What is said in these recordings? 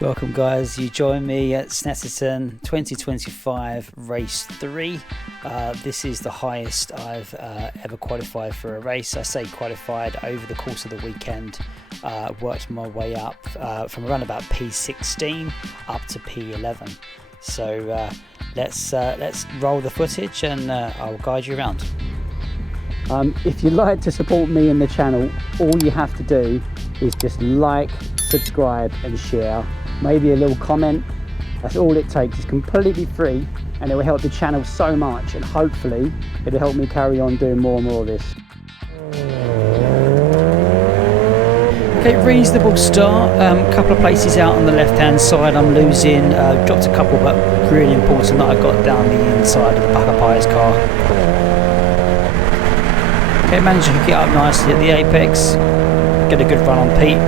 Welcome guys, you join me at Snetterton 2025 race 3. This is the highest I've ever qualified for a race. I say qualified over the course of the weekend. Worked my way up from around about P16 up to P11. So let's roll the footage and I'll guide you around. If you'd like to support me and the channel, all you have to do is just like, subscribe and share. Maybe a little comment. That's all it takes. It's completely free and it will help the channel so much, and hopefully it'll help me carry on doing more and more of this. Okay, reasonable start. A couple of places out on the left hand side I'm losing. Dropped a couple, but really important that I got down the inside of the backup eyes car. Okay, managed to hook it up nicely at the apex. Get a good run on Pete.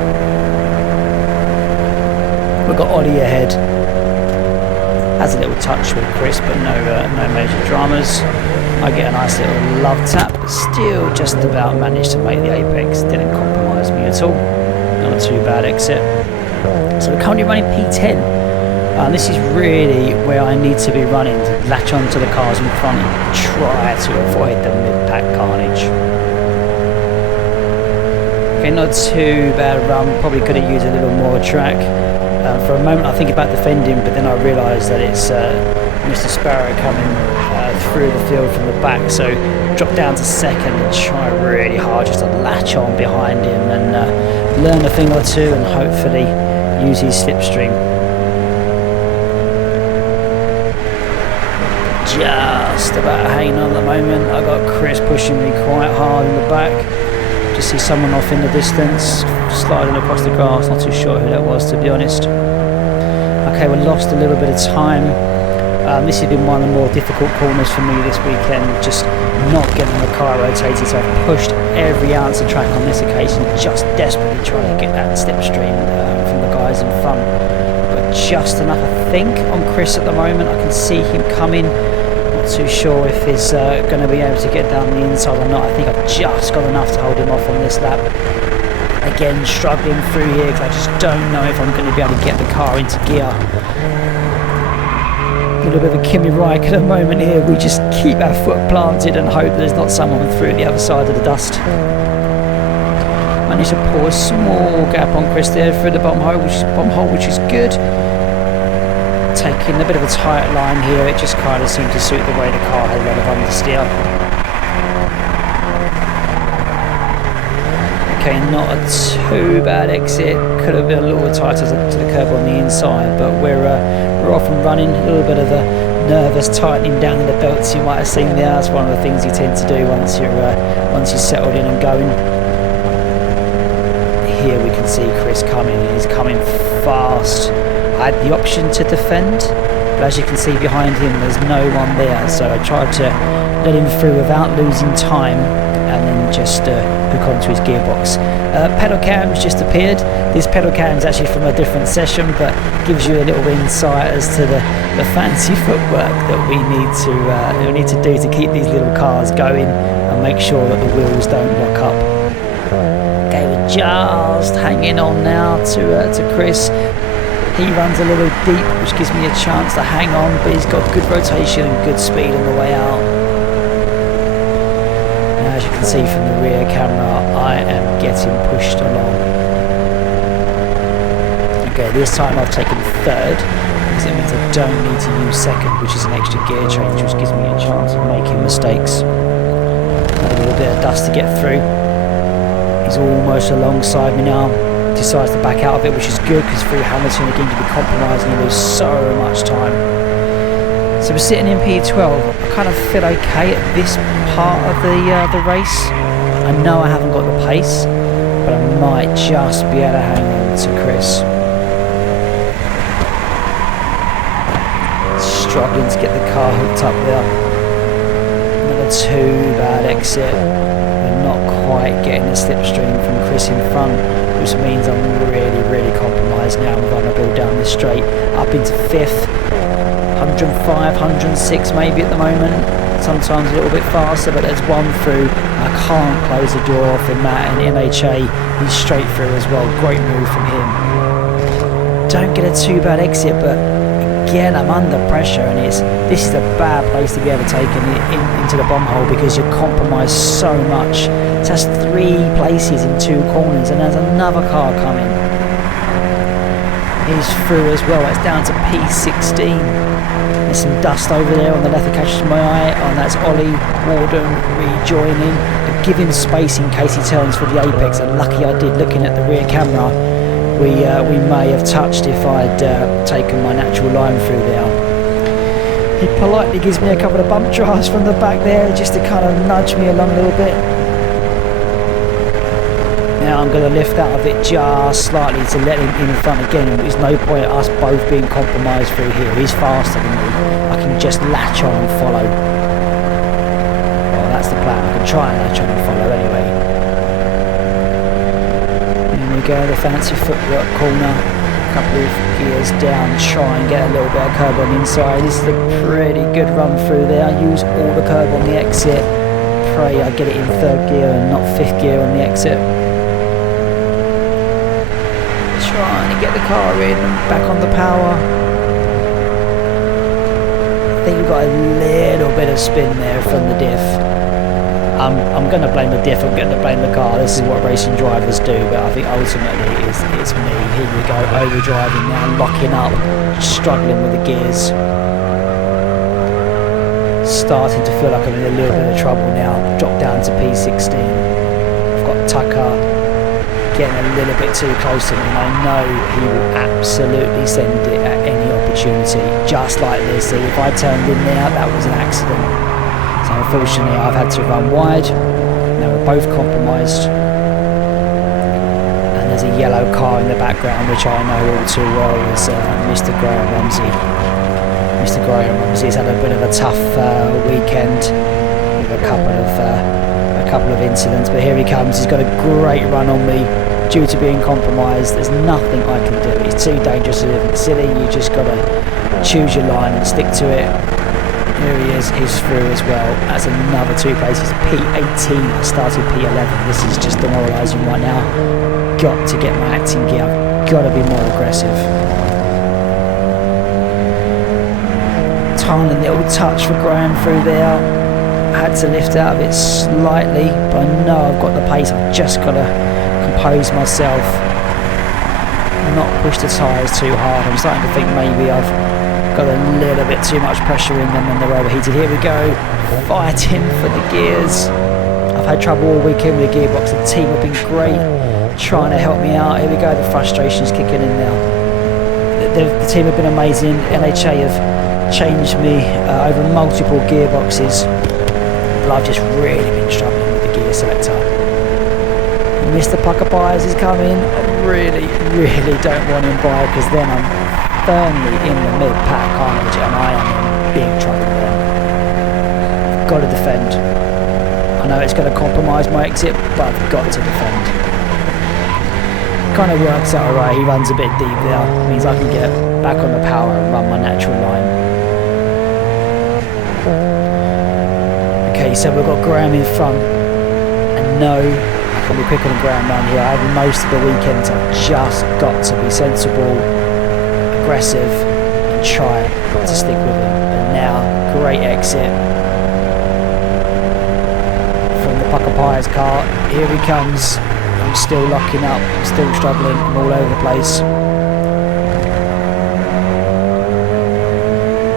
We've got Ollie ahead. Has a little touch with Chris, but no major dramas. I get a nice little love tap, but still just about managed to make the apex. Didn't compromise me at all. Not a too bad exit. So we're currently running P10. This is really where I need to be running to latch onto the cars in front and try to avoid the mid-pack carnage. Okay, not too bad run. Probably could have used a little more track. For a moment I think about defending, but then I realise that it's Mr. Sparrow coming through the field from the back, so drop down to second and try really hard just to latch on behind him and learn a thing or two and hopefully use his slipstream. Just about hanging on at the moment. I got Chris pushing me quite hard in the back. Just see someone off in the distance sliding across the grass. Not too sure who that was, to be honest. Okay, we lost a little bit of time. This has been one of the more difficult corners for me this weekend, just not getting the car rotated. So I've pushed every ounce of track on this occasion, just desperately trying to get that slipstream from the guys in front. But just enough, I think, on Chris at the moment. I can see him coming. Not too sure if he's going to be able to get down the inside or not. I think I've just got enough to hold him off on this lap. Again, struggling through here because I just don't know if I'm going to be able to get the car into gear. A little bit of a Kimi Räikkönen moment here. We just keep our foot planted and hope there's not someone through the other side of the dust. Managed to pull a small gap on Chris there through the bottom hole, which is good. Taking a bit of a tight line here, it just kind of seemed to suit the way the car had a lot of understeer. Okay, not a too bad exit. Could have been a little tighter to the curb on the inside, but we're off and running. A little bit of a nervous tightening down in the belts you might have seen there. That's one of the things you tend to do once you're settled in and going. Here we can see Chris coming. He's coming fast. I had the option to defend, but as you can see behind him there's no one there, so I tried to let him through without losing time and then just hook onto his gearbox. Pedal cam's just appeared. This pedal cam's actually from a different session, but gives you a little insight as to the fancy footwork that we need to do to keep these little cars going and make sure that the wheels don't lock up. Okay, we're just hanging on now to Chris. He runs a little deep, which gives me a chance to hang on, but he's got good rotation and good speed on the way out. Now, as you can see from the rear camera, I am getting pushed along. Okay, this time I've taken third, because it means I don't need to use second, which is an extra gear change, which gives me a chance of making mistakes. A little bit of dust to get through. He's almost alongside me now. Decides to back out of it, which is good because through Hamilton again to be compromised and you lose so much time. So we're sitting in P12. I kind of feel okay at this part of the race. I know I haven't got the pace, but I might just be able to hang on to Chris. Struggling to get the car hooked up there. Not a too bad exit. We're not quite getting the slipstream from Chris in front, which means I'm really compromised now. I'm vulnerable down the straight, up into 5th, 105, 106 maybe at the moment, sometimes a little bit faster, but there's one through. I can't close the door off in Matt, and MHA, he's straight through as well. Great move from him. don't get a too bad exit, but again I'm under pressure, and this is a bad place to be overtaken into the bomb hole because you're compromised so much. So that's 3 places in 2 corners, and there's another car coming. He's through as well. It's down to P16. There's some dust over there on the left that catches my eye, and that's Ollie Warden rejoining. I give him space in case he turns for the apex, and lucky I did. Looking at the rear camera, we may have touched if I'd taken my natural line through there. He politely gives me a couple of bump drives from the back there just to kind of nudge me along a little bit. Now I'm going to lift out of it just slightly to let him in front again. There's no point us both being compromised through here. He's faster than me. I can just latch on and follow. Well, that's the plan. I can try and latch on and follow anyway. Here we go, the fancy footwork corner. A couple of gears down, try and get a little bit of curb on the inside. This is a pretty good run through there. Use all the curb on the exit. Pray I get it in 3rd gear and not 5th gear on the exit. Trying to get the car in and back on the power. I think we've got a little bit of spin there from the diff. I'm going to blame the diff, I'm going to blame the car. This is what racing drivers do, but I think ultimately it's me. Here we go, overdriving now, locking up, struggling with the gears. Starting to feel like I'm in a little bit of trouble now. Drop down to P16. I've got Tucker getting a little bit too close to me, and I know he will absolutely send it at any opportunity. Just like this, see, if I turned in there, that was an accident. So unfortunately I've had to run wide. Now we're both compromised, and there's a yellow car in the background which I know all too well is Mr. Graham Ramsey. Mr. Graham Ramsey's had a bit of a tough weekend with a couple of incidents, but here he comes. He's got a great run on me due to being compromised. There's nothing I can do. It's too dangerous and silly. You just got to choose your line and stick to it. Here he is. He's through as well. That's another 2 places. P18. I started P11. This is just demoralising right now. Got to get my acting gear. I've got to be more aggressive. Tiny little touch for Graham through there. Had to lift out of it slightly, but I know I've got the pace. I've just got to compose myself, not push the tyres too hard. I'm starting to think maybe I've got a little bit too much pressure in them and they're overheated. Here we go, fighting for the gears. I've had trouble all weekend with the gearbox. The team have been great, trying to help me out. Here we go, the frustration's kicking in now. The team have been amazing. LHA have changed me over multiple gearboxes. I've just really been struggling with the gear selector. Mr. Pucker Byers is coming. I really don't want him by, because then I'm firmly in the mid-pack carnage and I am in big trouble there. I've got to defend. I know it's going to compromise my exit, but I've got to defend. Kind of works out alright. He runs a bit deep there. It means I can get back on the power and run my natural line. Okay, so we've got Graham in front, and no, I can be quicker than Graham around here. I had most of the weekend. I've just got to be sensible, aggressive, and try to stick with him. And now, great exit from the Pucker Pies car. Here he comes. I'm still locking up, I'm still struggling, I'm all over the place.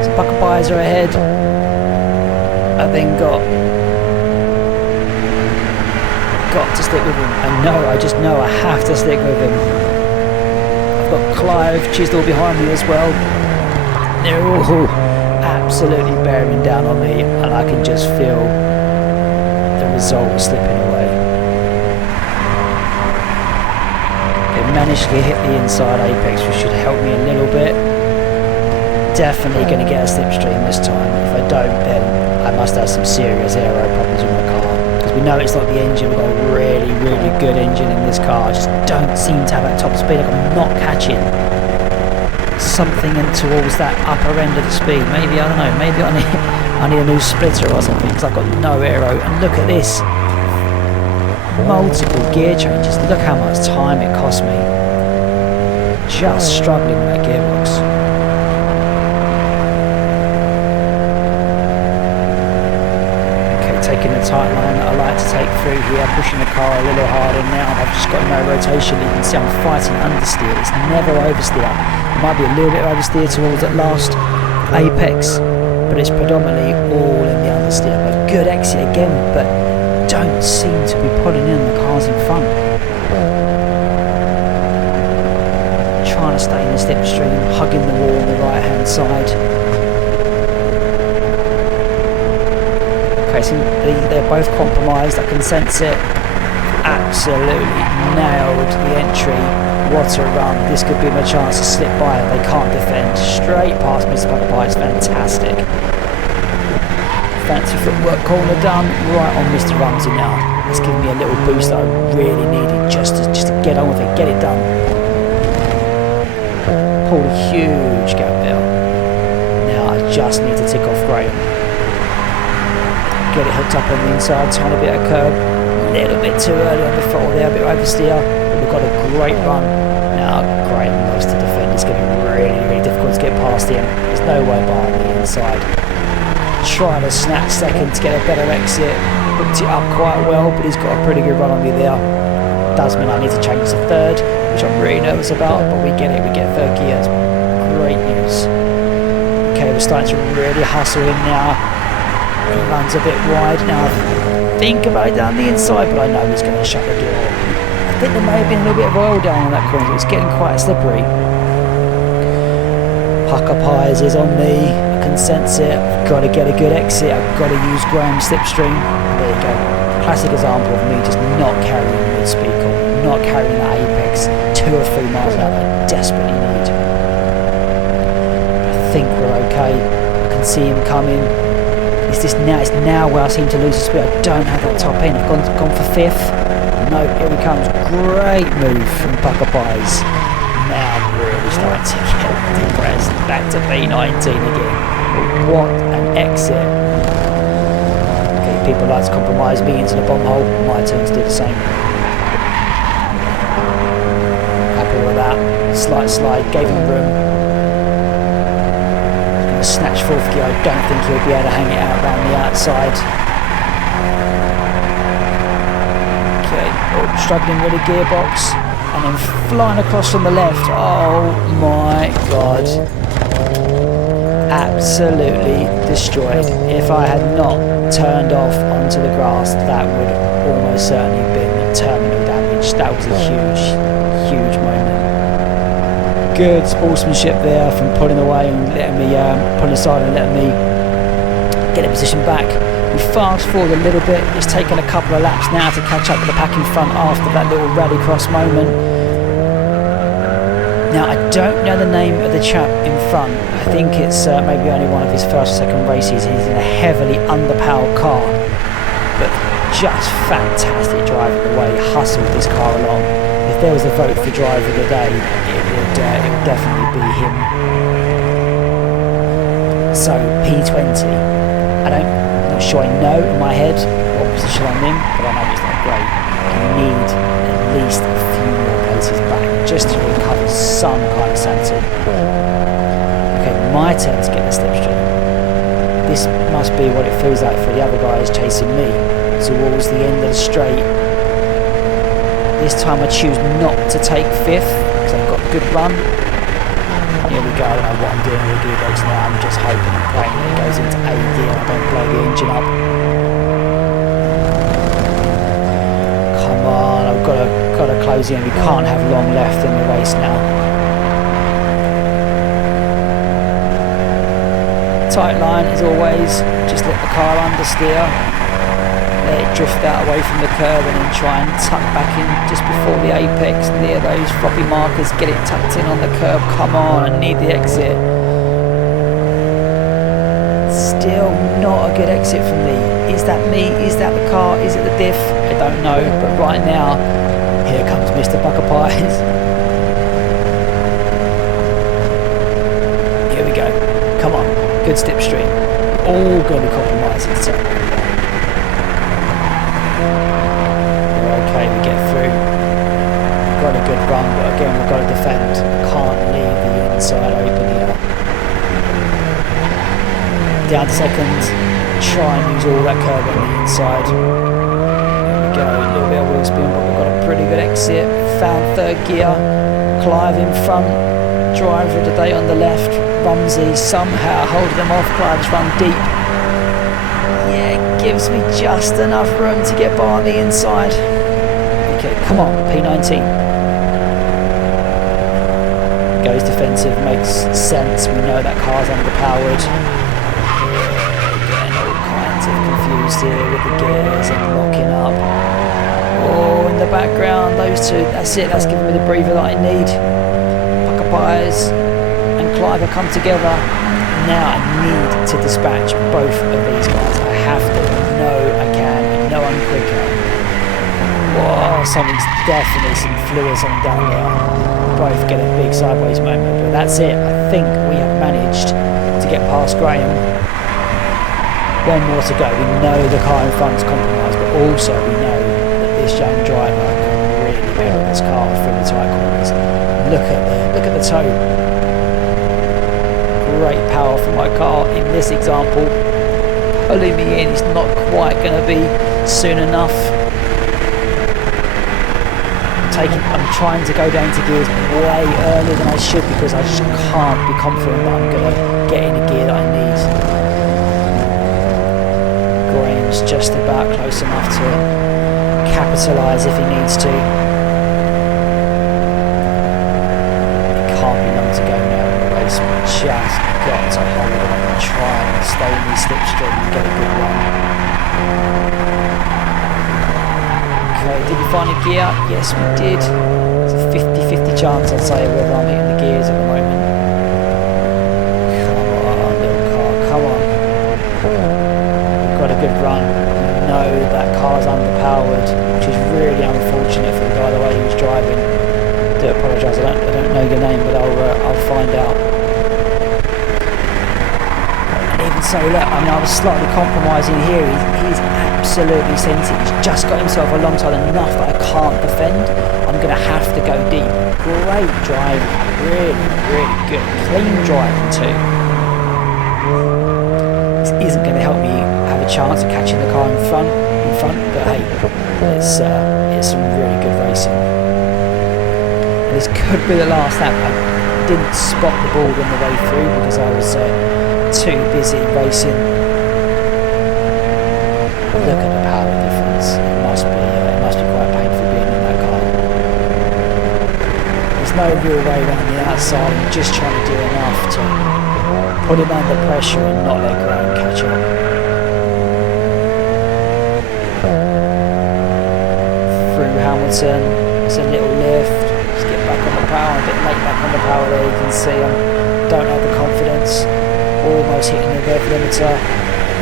So Pucker Pies are ahead. I then got to stick with him. I just know I have to stick with him. I've got Clive Chisnell behind me as well. They're all absolutely bearing down on me, and I can just feel the result slipping away. They managed to hit the inside apex, which should help me a little bit. Definitely going to get a slipstream this time. If I don't, then I must have some serious aero problems with my car, because we know it's not the engine. We've got a really good engine in this car. I just don't seem to have that top speed. Like I'm not catching something towards that upper end of the speed. Maybe, I don't know, maybe I need a new splitter or something, because I've got no aero. And look at this, multiple gear changes. Look how much time it cost me. just struggling with that gearbox. Okay, taking the tight line that I like to take through here, pushing the car a little harder now. I've just got no rotation. You can see I'm fighting understeer. It's never oversteer. It might be a little bit oversteer towards that last apex, but it's predominantly all in the understeer. A good exit again, but don't seem to be pulling in the cars in front. Trying to stay in the slipstream, hugging the wall on the right hand side. Okay, so they're both compromised, I can sense it. Absolutely nailed the entry. What a run. This could be my chance to slip by and they can't defend. Straight past Mr. Buckerpie, it's fantastic. Fancy footwork corner done, right on Mr. Ramsey now. It's giving me a little boost that I really needed just to get on with it, get it done. Pulled a huge gap there. Now I just need to tick off Graham. Get it hooked up on the inside, tiny bit of curb, a little bit too early on the throttle there, a bit oversteer, but we've got a great run. Now Graham loves to defend, it's going to be really, really difficult to get past him. There's no way by on the inside. Trying to snatch second to get a better exit, hooked it up quite well, but he's got a pretty good run on me there. Does mean I need to change to third, which I'm really nervous about, but we get it, we get third gear, it's great news. Okay, we're starting to really hustle him now. He runs a bit wide now. I think about it down the inside, but I know he's going to shut the door. I think there may have been a little bit of oil down on that corner. It was getting quite slippery. Pucker Pies is on me. I can sense it. I've got to get a good exit. I've got to use Graham's slipstream. There you go. Classic example of me just not carrying mid-speed corner, not carrying that apex 2 or 3 miles out that I desperately need. I think we're okay. I can see him coming. It's now where I seem to lose the speed. I don't have that top end. I've gone for 5th. No, here he comes. Great move from Pucker Pies. Now I'm really starting to get depressed. Back to B19 again. What an exit. Okay, people like to compromise me into the bomb hole. My turn to do the same. Happy with that. Slight slide, gave him room. Snatch 4th gear. I don't think he'll be able to hang it out around the outside. Okay, struggling with a gearbox and then flying across from the left. Oh my god, absolutely destroyed. If I had not turned off onto the grass, that would almost certainly have been terminal damage. That was a huge moment. Good sportsmanship there from pulling away and letting me pulling aside and letting me get a position back. We fast forward a little bit. It's taken a couple of laps now to catch up with the pack in front after that little rallycross moment. Now I don't know the name of the chap in front. I think it's maybe only one of his first or second races. He's in a heavily underpowered car, but just fantastic driving the way he hustled this car along. If there was a vote for driver of the day, it would definitely be him. So P20, I'm not sure I know in my head what position I'm in, but I know it's not great. I need at least a few more places back just to recover some kind of sanity. Okay, my turn to get the slipstream. This must be what it feels like for the other guys chasing me towards the end of the straight. This time I choose not to take 5th because I've got a good run. Here we go, I don't know what I'm doing with the gearbox now. I'm just hoping and praying that it goes into AD and I don't blow the engine up. Come on, I've got to close in. We can't have long left in the race now. Tight line as always. Just let the car understeer. Let it drift out away from the curb and then try and tuck back in just before the apex near those floppy markers. Get it tucked in on the curb. Come on, I need the exit. Still not a good exit for me. Is that me? Is that the car? Is it the diff? I don't know, but right now here comes Mr. Bucker Pies. Here we go. Come on, good slipstream. All going to be compromising. So okay, we get through. Got to a good run, but again we've got to defend. Can't leave the inside open here. Down to second, try and use all that curb on the inside. There we go, a little bit of wheel spin, but we've got a pretty good exit. Found third gear, Clive in front, driver of the day on the left, Rumsey somehow holding them off. Clive's run deep. Yeah, it gives me just enough room to get by on the inside. Okay, come on, P19. Goes defensive, makes sense. We know that car's underpowered. Confused here with the gears and locking up. Oh, in the background, those two, that's it, that's giving me the breather that I need. Pucker Byers and Clive have come together. Now I need to dispatch both of these guys. I have to. No, I can. No, I'm quicker. Whoa, something's definitely some fluids on down there. Both get a big sideways moment, but that's it. I think we have managed to get past Graham. One more to go. We know the car in front is compromised, but also we know that this young driver can really pedal this car through the tight corners. Look at the toe. Great power from my car in this example. Pulling me in is not quite going to be soon enough. I'm trying to go down to gears way earlier than I should because I just can't be confident that I'm going to get in the gear that I need. Graham's just about close enough to capitalise if he needs to. It can't be long to go now in the race. We've just got to hold on and try and stay in the slipstream and get a good run. Okay, did we find a gear? Yes, we did. It's a 50-50 chance, I'd say, whether I'm hitting the gears at the moment. Come on, little car, come on. Got a good run. No, that car's underpowered, which is really unfortunate for the guy the way he was driving. I do apologise, I don't know your name, but I'll find out. And even so, look, I mean, I was slightly compromising here. He's absolutely sent it. He's just got himself alongside enough that I can't defend. I'm going to have to go deep. Great driving, really, really good. Clean driving too. This isn't going to help me have a chance of catching the car in front, but hey, it's some really good racing. And this could be the last lap. I didn't spot the board on the way through because I was too busy racing. Look at the power difference. It must be quite painful being in that car. There's no real way around the outside. I'm just trying to do enough to put him under pressure and not let Graham catch up. Through Hamilton, it's a little lift. Just get back on the power. A bit late back on the power there. You can see I don't have the confidence. Almost hitting the rev limiter.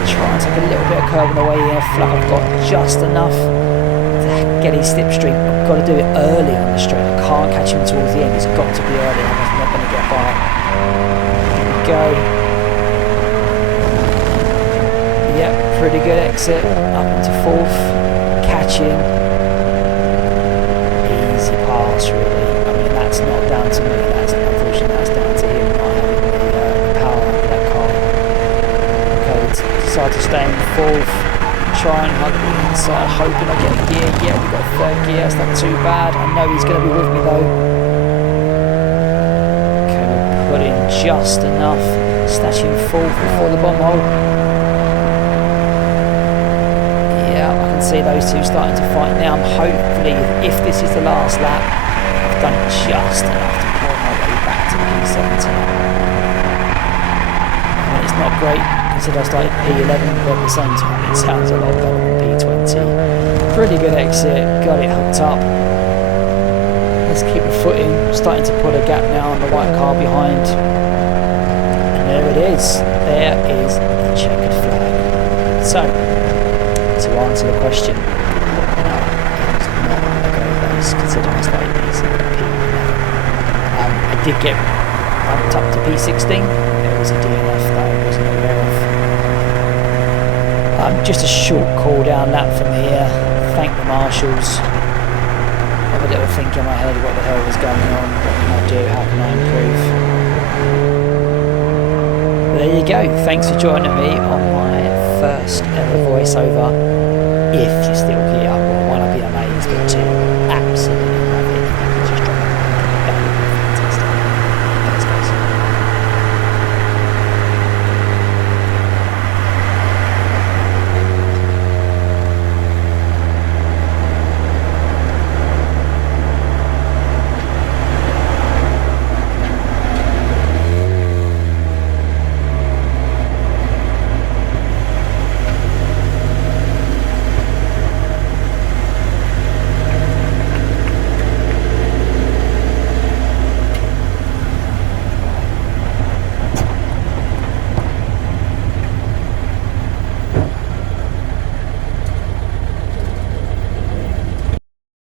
Try and take a little bit of curve on the way here. Feel like I've got just enough to get his slipstream. I've got to do it early on the straight. I can't catch him towards the end. It's got to be early. I'm not going to get by. Here we go. Yep, pretty good exit. Up into fourth. Catching. Easy pass, really. I mean, that's not down to me. Unfortunately, that's down to him not having the power of that car. Decide to stay in fourth, try and hug the inside, hoping I get a gear. Yeah, we've got a third gear, it's not too bad. I know he's going to be with me though. Okay, we'll put in just enough, snatching fourth before the bomb hole. Yeah, I can see those two starting to fight now. Hopefully, if this is the last lap, I've done just enough to pull my way back to P17. And it's not great. Said I started P11, but at the same time it sounds a lot better than P20. Pretty good exit, got it hooked up. Let's keep the foot in, starting to put a gap now on the white car behind. And there it is. There is the checkered flag. So, to answer the question, no, it was not a great race considering I started P11. I did get bumped up to P16. There was a DNF that I wasn't aware of. Just a short cool down lap from here. Thank the marshals. have a little think in my head, what the hell was going on, what can I do, how can I improve. But there you go, thanks for joining me on my first ever voiceover. If you're still here, well, one, I'd be amazed, but two,